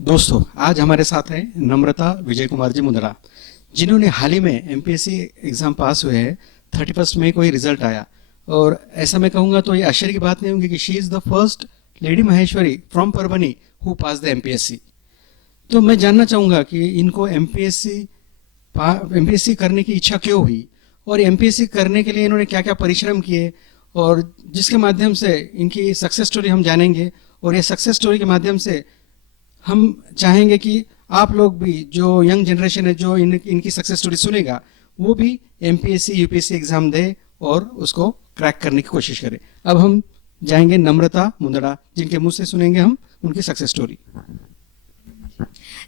दोस्तों, आज हमारे साथ हैं नम्रता विजय कुमार जी मुंदड़ा, जिन्होंने हाल ही में एमपीएससी एग्जाम पास हुए हैं। 31 मई को ही रिजल्ट आया और ऐसा मैं कहूँगा तो ये आश्चर्य की बात नहीं होगी कि she is the first lady Maheshwari from Parbhani who pass the MPSC. तो मैं जानना चाहूँगा कि इनको एमपीएससी करने की इच्छा क्यों हुई और एमपीएससी करने के लिए इन्होंने क्या क्या परिश्रम किए, और जिसके माध्यम से इनकी सक्सेस स्टोरी हम जानेंगे। और ये सक्सेस स्टोरी के माध्यम से हम चाहेंगे कि आप लोग भी, जो यंग जनरेशन है, जो इनकी सक्सेस स्टोरी सुनेगा, वो भी एमपीएससी यूपीएससी एग्जाम दे और उसको क्रैक करने की कोशिश करे। अब हम जाएंगे नम्रता मुंदड़ा, जिनके मुंह से सुनेंगे हम उनकी सक्सेस स्टोरी।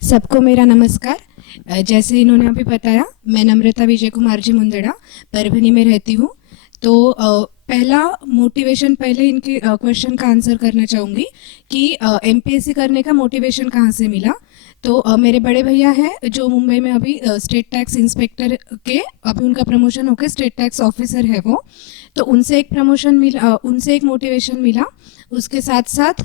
सबको मेरा नमस्कार। जैसे इन्होंने अभी बताया, मैं नम्रता विजय कुमार जी मुंदड़ा परभनी में रहती हूँ। तो पहला मोटिवेशन, पहले इनके क्वेश्चन का आंसर करना चाहूँगी कि एमपीएससी करने का मोटिवेशन कहाँ से मिला। तो मेरे बड़े भैया हैं जो मुंबई में अभी स्टेट टैक्स इंस्पेक्टर के, अभी उनका प्रमोशन होकर स्टेट टैक्स ऑफिसर है वो। तो उनसे एक प्रमोशन मिला, उनसे एक मोटिवेशन मिला। उसके साथ साथ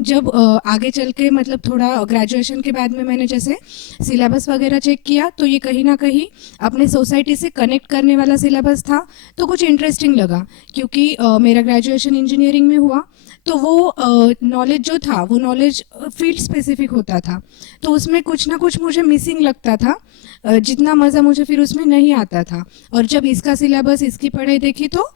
जब आगे चल के, मतलब थोड़ा ग्रेजुएशन के बाद में मैंने जैसे सिलेबस वगैरह चेक किया, तो ये कहीं ना कहीं अपने सोसाइटी से कनेक्ट करने वाला सिलेबस था। तो कुछ इंटरेस्टिंग लगा, क्योंकि मेरा ग्रेजुएशन इंजीनियरिंग में हुआ, तो वो नॉलेज जो था वो नॉलेज फील्ड स्पेसिफिक होता था। तो उसमें कुछ ना कुछ मुझे मिसिंग लगता था, जितना मज़ा मुझे फिर उसमें नहीं आता था। और जब इसका सिलेबस, इसकी पढ़ाई देखी, तो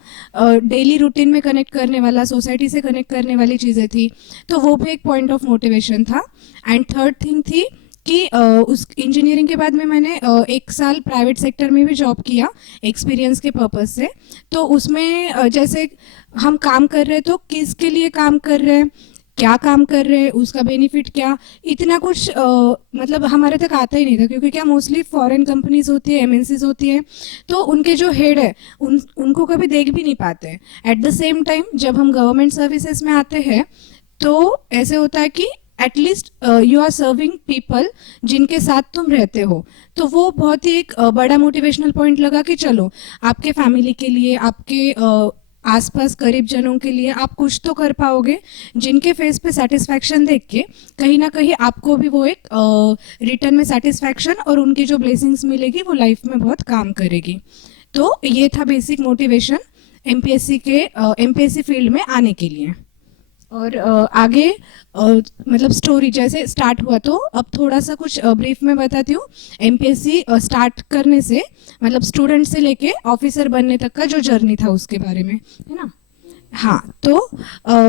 डेली रूटीन में कनेक्ट करने वाला, सोसाइटी से कनेक्ट करने वाली चीज़ें थी। तो वो भी एक पॉइंट ऑफ मोटिवेशन था। एंड थर्ड थिंग थी कि उस इंजीनियरिंग के बाद में मैंने 1 साल प्राइवेट सेक्टर में भी जॉब किया एक्सपीरियंस के पर्पज़ से। तो उसमें जैसे हम काम कर रहे हैं, तो किसके लिए काम कर रहे हैं, क्या काम कर रहे हैं, उसका बेनिफिट क्या, इतना कुछ मतलब हमारे तक आता ही नहीं था। क्योंकि क्या, मोस्टली फॉरेन कंपनीज होती है, एमएनसीज होती है, तो उनके जो हेड है उनको कभी देख भी नहीं पाते हैं। एट द सेम टाइम जब हम गवर्नमेंट सर्विसेज में आते हैं, तो ऐसे होता है कि at least you are serving people जिनके साथ तुम रहते हो। तो वो बहुत ही एक बड़ा मोटिवेशनल पॉइंट लगा कि चलो, आपके फैमिली के लिए, आपके आसपास करीब जनों के लिए आप कुछ तो कर पाओगे, जिनके फेस पे सेटिस्फैक्शन देख के कहीं ना कहीं आपको भी वो एक रिटर्न में सेटिस्फैक्शन और उनकी जो ब्लेसिंग्स मिलेगी वो लाइफ में बहुत काम करेगी। तो ये था बेसिक मोटिवेशन एमपीएससी फील्ड में आने के लिए। और आगे मतलब स्टोरी जैसे स्टार्ट हुआ, तो अब थोड़ा सा कुछ ब्रीफ में बताती हूँ। एमपीएससी स्टार्ट करने से, मतलब स्टूडेंट से लेके ऑफिसर बनने तक का जो जर्नी था उसके बारे में, है ना। हाँ, तो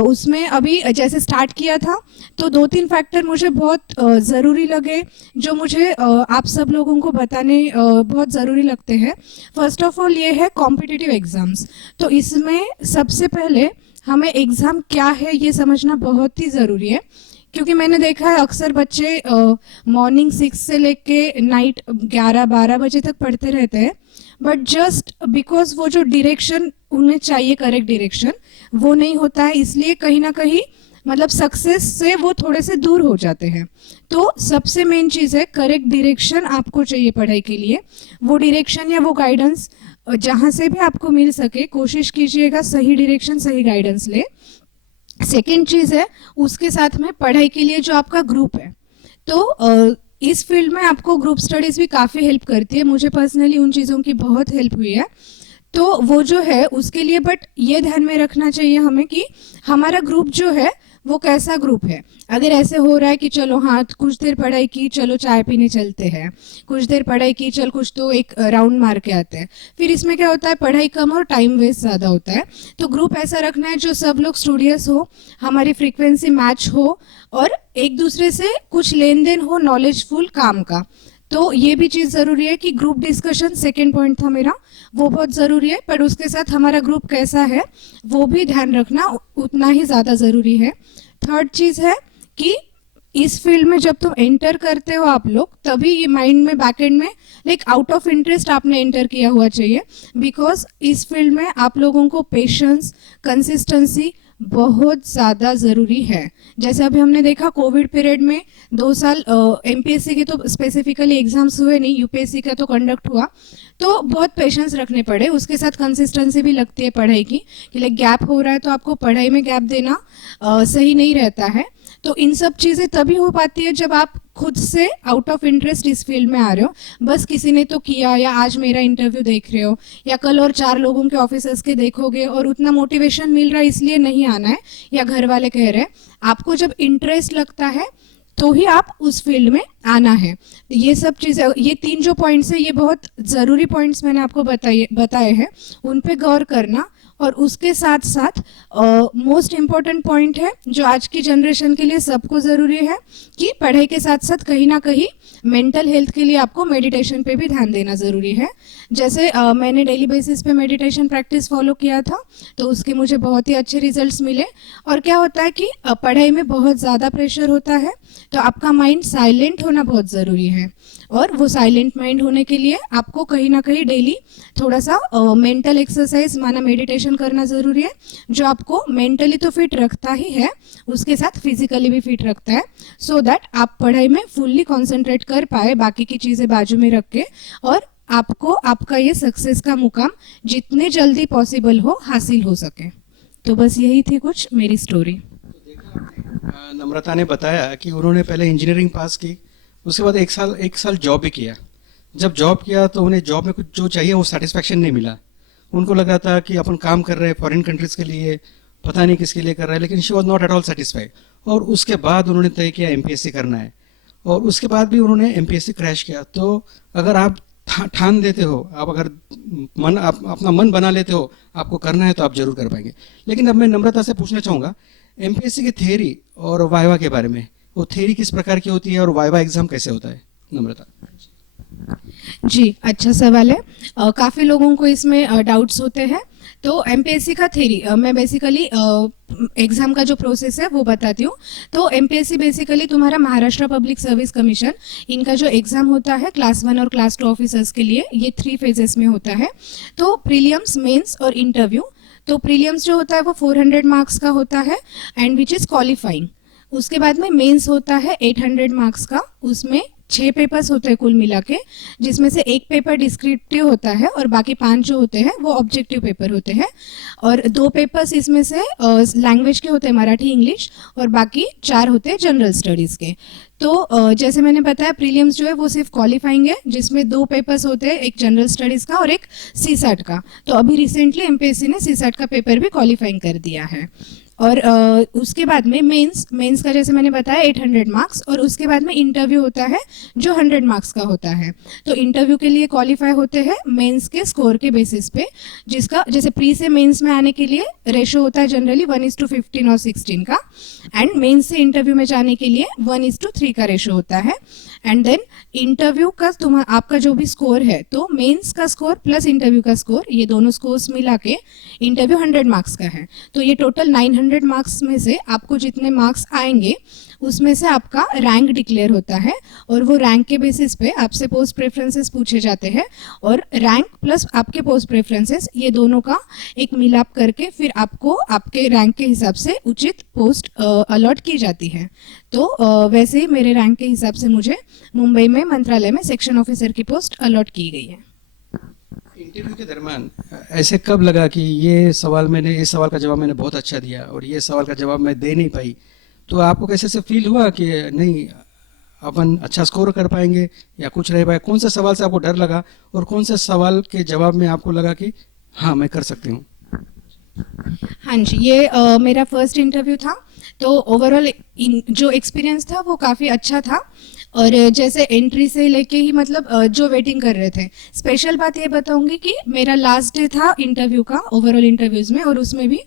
उसमें अभी जैसे स्टार्ट किया था, तो 2-3 फैक्टर मुझे बहुत ज़रूरी लगे, जो मुझे आप सब लोगों को बताने बहुत ज़रूरी लगते हैं। फर्स्ट ऑफ ऑल ये है कॉम्पिटिटिव एग्ज़ाम्स। तो इसमें सबसे पहले हमें एग्ज़ाम क्या है ये समझना बहुत ही ज़रूरी है। क्योंकि मैंने देखा है अक्सर बच्चे मॉर्निंग 6 से लेके नाइट 11-12 बजे तक पढ़ते रहते हैं, बट जस्ट बिकॉज वो जो डायरेक्शन उन्हें चाहिए, करेक्ट डायरेक्शन, वो नहीं होता है। इसलिए कहीं ना कहीं मतलब सक्सेस से वो थोड़े से दूर हो जाते हैं। तो सबसे मेन चीज़ है करेक्ट डायरेक्शन आपको चाहिए पढ़ाई के लिए। वो डायरेक्शन या वो गाइडेंस जहाँ से भी आपको मिल सके, कोशिश कीजिएगा सही डायरेक्शन, सही गाइडेंस ले। सेकेंड चीज़ है, उसके साथ में पढ़ाई के लिए जो आपका ग्रुप है, तो इस फील्ड में आपको ग्रुप स्टडीज़ भी काफ़ी हेल्प करती है। मुझे पर्सनली उन चीज़ों की बहुत हेल्प हुई है। तो वो जो है उसके लिए, बट ये ध्यान में रखना चाहिए हमें कि हमारा ग्रुप जो है वो कैसा ग्रुप है। अगर ऐसे हो रहा है कि चलो हाँ, कुछ देर पढ़ाई की, चलो चाय पीने चलते हैं, कुछ देर पढ़ाई की, चल कुछ तो एक राउंड मार के आते हैं, फिर इसमें क्या होता है, पढ़ाई कम और टाइम वेस्ट ज़्यादा होता है। तो ग्रुप ऐसा रखना है जो सब लोग स्टूडियस हो, हमारी फ्रीक्वेंसी मैच हो, और एक दूसरे से कुछ लेन देन हो नॉलेजफुल काम का। तो ये भी चीज़ ज़रूरी है कि ग्रुप डिस्कशन, सेकेंड पॉइंट था मेरा, वो बहुत ज़रूरी है। पर उसके साथ हमारा ग्रुप कैसा है वो भी ध्यान रखना उतना ही ज़्यादा ज़रूरी है। थर्ड चीज़ है कि इस फील्ड में जब तुम एंटर करते हो आप लोग, तभी ये माइंड में, बैक एंड में, लाइक आउट ऑफ इंटरेस्ट आपने एंटर किया हुआ चाहिए। बिकॉज इस फील्ड में आप लोगों को पेशेंस, कंसिस्टेंसी बहुत ज़्यादा ज़रूरी है। जैसे अभी हमने देखा कोविड पीरियड में 2 साल एमपीएससी के तो स्पेसिफिकली एग्जाम्स हुए नहीं, यूपीएससी का तो कंडक्ट हुआ, तो बहुत पेशेंस रखने पड़े। उसके साथ कंसिस्टेंसी भी लगती है पढ़ाई की, कि लाइक गैप हो रहा है तो आपको पढ़ाई में गैप देना सही नहीं रहता है। तो इन सब चीज़ें तभी हो पाती है जब आप खुद से आउट ऑफ इंटरेस्ट इस फील्ड में आ रहे हो। बस किसी ने तो किया, या आज मेरा इंटरव्यू देख रहे हो, या कल और 4 लोगों के ऑफिसर्स के देखोगे और उतना मोटिवेशन मिल रहा है इसलिए नहीं आना है, या घर वाले कह रहे हैं। आपको जब इंटरेस्ट लगता है तो ही आप उस फील्ड में आना है। ये सब चीज़ें, ये 3 जो पॉइंट्स है, ये बहुत ज़रूरी पॉइंट्स मैंने आपको बताए हैं, उन पे गौर करना। और उसके साथ साथ मोस्ट इम्पॉर्टेंट पॉइंट है जो आज की जनरेशन के लिए सबको ज़रूरी है कि पढ़ाई के साथ साथ कहीं ना कहीं मेंटल हेल्थ के लिए आपको मेडिटेशन पे भी ध्यान देना ज़रूरी है। जैसे मैंने डेली बेसिस पे मेडिटेशन प्रैक्टिस फॉलो किया था, तो उसके मुझे बहुत ही अच्छे रिजल्ट्स मिले। और क्या होता है कि पढ़ाई में बहुत ज़्यादा प्रेशर होता है, तो आपका माइंड साइलेंट होना बहुत ज़रूरी है। और वो साइलेंट माइंड होने के लिए आपको कहीं ना कहीं डेली थोड़ा सा मेंटल एक्सरसाइज माना मेडिटेशन करना ज़रूरी है, जो आपको मेंटली तो फिट रखता ही है, उसके साथ फिजिकली भी फिट रखता है, सो दैट आप पढ़ाई में फुल्ली कॉन्सेंट्रेट कर पाए, बाकी की चीज़ें बाजू में रख के, और आपको आपका ये सक्सेस का मुकाम जितने जल्दी पॉसिबल हो हासिल हो सके। तो बस यही थी कुछ मेरी स्टोरी। नम्रता ने बताया कि उन्होंने पहले इंजीनियरिंग पास की, उसके बाद एक साल जॉब भी किया। जब जॉब किया तो उन्हें जॉब में कुछ जो चाहिए वो सेटिस्फैक्शन नहीं मिला। उनको लग रहा था कि अपन काम कर रहे हैं फॉरेन कंट्रीज़ के लिए, पता नहीं किसके लिए कर रहा है, लेकिन she was not at all satisfied. और उसके बाद उन्होंने तय किया एमपीएससी करना है, और उसके बाद भी उन्होंने एमपीएससी क्रैश किया। तो अगर आप ठान देते हो, आप अगर अपना मन बना लेते हो आपको करना है, तो आप जरूर कर पाएंगे। लेकिन अब मैं नम्रता से पूछना चाहूँगा एमपीएससी की थ्योरी और वाइवा के बारे में। वो थ्योरी किस प्रकार की होती है और वाइवा एग्जाम कैसे होता है, नम्रता? जी, अच्छा सवाल है। काफ़ी लोगों को इसमें डाउट्स होते हैं। तो एमपीएससी का थ्योरी मैं बेसिकली एग्ज़ाम का जो प्रोसेस है वो बताती हूँ। तो एमपीएससी बेसिकली तुम्हारा महाराष्ट्र पब्लिक सर्विस कमीशन, इनका जो एग्ज़ाम होता है क्लास 1 और क्लास 2 ऑफिसर्स के लिए, ये 3 फेजेस में होता है। तो प्रीलिम्स, मेंस और इंटरव्यू। तो प्रीलिम्स जो होता है वो 400 मार्क्स का होता है, एंड विच इज़ क्वालिफाइंग। उसके बाद में मेंस होता है 800 मार्क्स का, उसमें 6 पेपर्स होते हैं कुल मिला के, जिसमें से 1 पेपर डिस्क्रिप्टिव होता है और बाकी 5 जो होते हैं वो ऑब्जेक्टिव पेपर होते हैं। और 2 पेपर्स इसमें से लैंग्वेज के होते हैं, मराठी, इंग्लिश, और बाकी 4 होते हैं जनरल स्टडीज़ के। तो जैसे मैंने बताया प्रीलिम्स जो है वो सिर्फ क्वालिफाइंग है, जिसमें 2 पेपर्स होते हैं, एक जनरल स्टडीज़ का और एक सीसैट का। तो अभी रिसेंटली एमपीएससी ने सीसैट का पेपर भी क्वालिफाइंग कर दिया है। और उसके बाद में मेंस का जैसे मैंने बताया 800 मार्क्स, और उसके बाद में इंटरव्यू होता है जो 100 मार्क्स का होता है। तो इंटरव्यू के लिए क्वालिफाई होते हैं मेंस के स्कोर के बेसिस पे, जिसका जैसे प्री से मेंस में आने के लिए रेशो होता है जनरली 1:15 और 16 का, एंड मेंस से इंटरव्यू में जाने के लिए 1:3 का रेशो होता है। एंड देन इंटरव्यू का आपका जो भी स्कोर है, तो मेंस का स्कोर प्लस इंटरव्यू का स्कोर, ये दोनों स्कोर्स मिला के इंटरव्यू 100 मार्क्स का है। तो ये टोटल 900 मार्क्स में से आपको जितने मार्क्स आएंगे उसमें से आपका रैंक डिक्लेयर होता है, और वो रैंक के बेसिस पे आपसे पोस्ट प्रेफरेंसेस पूछे जाते हैं, और रैंक प्लस आपके पोस्ट प्रेफरेंसेस ये दोनों का एक मिलाप करके फिर आपको आपके रैंक के हिसाब से उचित पोस्ट अलॉट की जाती है। तो वैसे ही मेरे रैंक के हिसाब से मुझे मुंबई में मंत्रालय में सेक्शन ऑफिसर की पोस्ट अलॉट की गई है। इंटरव्यू के दरमियान ऐसे कब लगा कि इस सवाल का जवाब मैंने बहुत अच्छा दिया और ये सवाल का जवाब मैं दे नहीं पाई, तो आपको कैसे से फील हुआ कि नहीं अपन अच्छा स्कोर कर पाएंगे या कुछ रह पाए? कौन सा सवाल से आपको डर लगा और कौन से सवाल के जवाब में आपको लगा कि हाँ मैं कर सकती हूँ? हाँ जी, ये मेरा फर्स्ट इंटरव्यू था। तो ओवरऑल जो एक्सपीरियंस था वो काफ़ी अच्छा था। और जैसे एंट्री से लेके ही मतलब जो वेटिंग कर रहे थे, स्पेशल बात ये बताऊंगी कि मेरा लास्ट डे था इंटरव्यू का ओवरऑल इंटरव्यूज़ में, और उसमें भी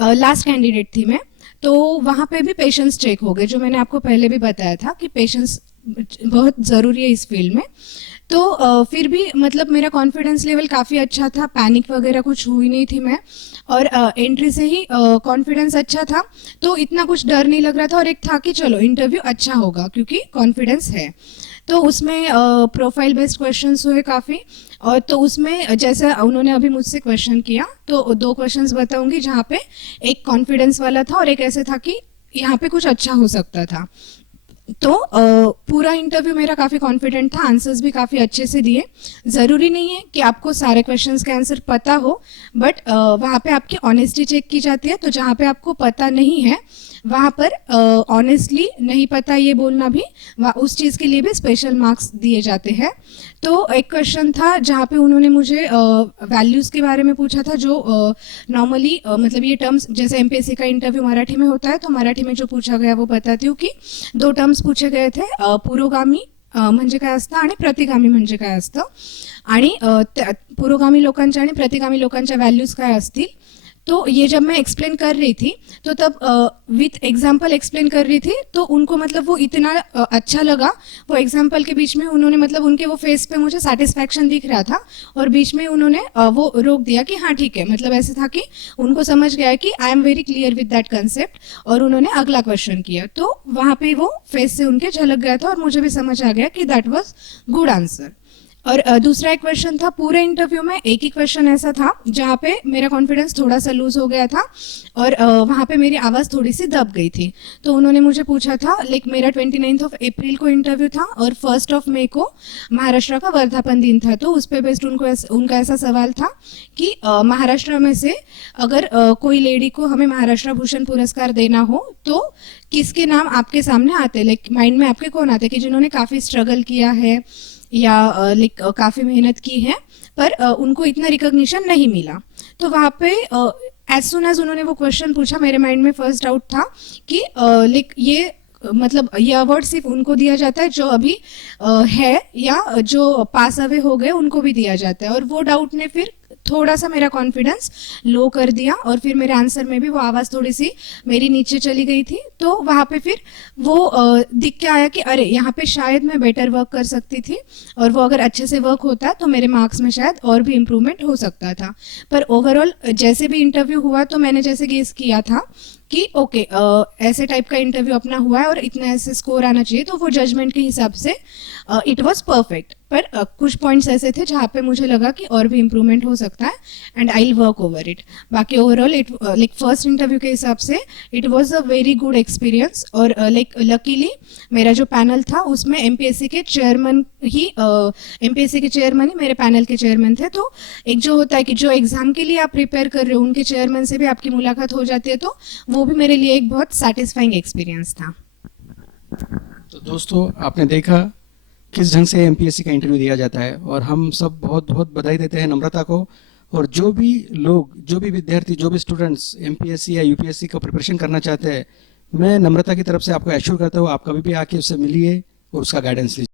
लास्ट कैंडिडेट थी मैं। तो वहाँ पे भी पेशेंस चेक हो गए, जो मैंने आपको पहले भी बताया था कि पेशेंस बहुत ज़रूरी है इस फील्ड में। तो फिर भी मतलब मेरा कॉन्फिडेंस लेवल काफ़ी अच्छा था, पैनिक वगैरह कुछ हुई नहीं थी मैं, और एंट्री से ही कॉन्फिडेंस अच्छा था, तो इतना कुछ डर नहीं लग रहा था। और एक था कि चलो इंटरव्यू अच्छा होगा क्योंकि कॉन्फिडेंस है। तो उसमें प्रोफाइल बेस्ड क्वेश्चंस हुए काफ़ी, और तो उसमें जैसे उन्होंने अभी मुझसे क्वेश्चन किया, तो 2 क्वेश्चंस बताऊंगी जहाँ पे एक कॉन्फिडेंस वाला था और एक ऐसे था कि यहाँ पे कुछ अच्छा हो सकता था। तो पूरा इंटरव्यू मेरा काफ़ी कॉन्फिडेंट था, आंसर्स भी काफ़ी अच्छे से दिए। ज़रूरी नहीं है कि आपको सारे क्वेश्चंस के आंसर पता हो, बट वहाँ पे आपकी ऑनेस्टी चेक की जाती है। तो जहाँ पे आपको पता नहीं है वहाँ पर ऑनेस्टली नहीं पता ये बोलना भी, उस चीज़ के लिए भी स्पेशल मार्क्स दिए जाते हैं। तो एक क्वेश्चन था जहाँ पे उन्होंने मुझे वैल्यूज़ के बारे में पूछा था, जो नॉर्मली मतलब ये टर्म्स जैसे एमपीएससी का इंटरव्यू मराठी में होता है, तो मराठी में जो पूछा गया वो बताती हूँ कि 2 टर्म्स पूछे गए थे, पुरोगामी म्हणजे काय असतं आणि प्रतिगामी म्हणजे काय असतं, आणि पुरोगामी लोकांच्या आणि प्रतिगामी लोकांच्या व्हॅल्यूज काय असतील। तो ये जब मैं एक्सप्लेन कर रही थी तो तब विथ एग्जाम्पल एक्सप्लेन कर रही थी, तो उनको मतलब वो इतना अच्छा लगा। वो एग्जाम्पल के बीच में उन्होंने मतलब उनके वो फेस पे मुझे सेटिस्फैक्शन दिख रहा था, और बीच में उन्होंने वो रोक दिया कि हाँ ठीक है, मतलब ऐसे था कि उनको समझ गया कि I am very clear with that concept, और उन्होंने अगला क्वेश्चन किया। तो वहाँ पे वो फेस से उनके झलक गया था और मुझे भी समझ आ गया कि दैट वॉज गुड आंसर। और दूसरा एक क्वेश्चन था, पूरे इंटरव्यू में एक ही क्वेश्चन ऐसा था जहाँ पे मेरा कॉन्फिडेंस थोड़ा सा लूज हो गया था, और वहाँ पे मेरी आवाज़ थोड़ी सी दब गई थी। तो उन्होंने मुझे पूछा था, लाइक मेरा 29 अप्रैल को इंटरव्यू था और 1 मई को महाराष्ट्र का वर्धापन दिन था। तो उस पर बेस्ड उनका ऐसा सवाल था कि महाराष्ट्र में से अगर कोई लेडी को हमें महाराष्ट्र भूषण पुरस्कार देना हो तो किसके नाम आपके सामने आते, लाइक माइंड में आपके कौन आते कि जिन्होंने काफ़ी स्ट्रगल किया है या लाइक काफ़ी मेहनत की है पर उनको इतना रिकॉग्निशन नहीं मिला। तो वहाँ पे एज सुन एज उन्होंने वो क्वेश्चन पूछा, मेरे माइंड में फर्स्ट डाउट था कि लाइक ये मतलब ये अवार्ड सिर्फ उनको दिया जाता है जो अभी है, या जो पास अवे हो गए उनको भी दिया जाता है। और वो डाउट ने फिर थोड़ा सा मेरा कॉन्फिडेंस लो कर दिया, और फिर मेरे आंसर में भी वो आवाज़ थोड़ी सी मेरी नीचे चली गई थी। तो वहाँ पे फिर वो दिख के आया कि अरे यहाँ पे शायद मैं बेटर वर्क कर सकती थी, और वो अगर अच्छे से वर्क होता तो मेरे मार्क्स में शायद और भी इम्प्रूवमेंट हो सकता था। पर ओवरऑल जैसे भी इंटरव्यू हुआ तो मैंने जैसे गेस किया था कि ओके ऐसे टाइप का इंटरव्यू अपना हुआ है और इतना ऐसे स्कोर आना चाहिए, तो वो जजमेंट के हिसाब से इट वाज परफेक्ट। पर कुछ पॉइंट्स ऐसे थे जहाँ पे मुझे लगा कि और भी इम्प्रूवमेंट हो सकता है, and I will work over it. बाकी overall it like first interview के हिसाब से it was a very good experience. और लाइक लकीली मेरा जो पैनल था उसमें एमपीएससी के चेयरमैन ही मेरे पैनल के चेयरमैन थे। तो एक जो होता है कि जो एग्जाम के लिए आप प्रिपेयर कर रहे हो उनके चेयरमैन से भी आपकी मुलाकात हो जाती है, तो वो भी मेरे लिए एक बहुत सेटिस्फाइंग एक्सपीरियंस था। तो दोस्तों आपने देखा किस ढंग से एमपीएससी का इंटरव्यू दिया जाता है, और हम सब बहुत बहुत बधाई देते हैं नम्रता को। और जो भी लोग, जो भी विद्यार्थी, जो भी स्टूडेंट्स एमपीएससी या यूपीएससी का प्रिपरेशन करना चाहते हैं, मैं नम्रता की तरफ से आपको एश्योर करता हूँ आप कभी भी आके उससे मिलिए और उसका गाइडेंस लीजिए।